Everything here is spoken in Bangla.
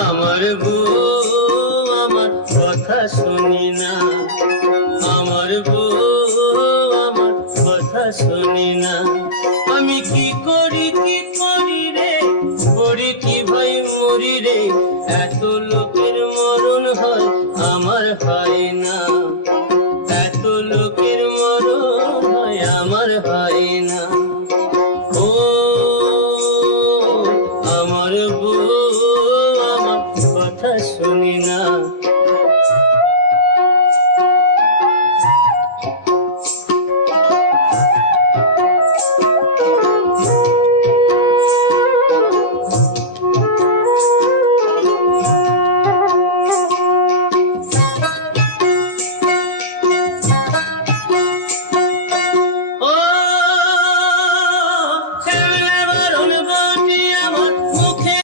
আমার বউ আমার কথা শুনি না, আমার বউ আমার কথা শুনি না। আমি কি করি রে, করি কি ভাই মরি রে, এত লোকের মরণ হয় আমার হয় না, এত লোকের মরণ হয় আমার হয় না। ও আমার বউ আমার কথা শুনি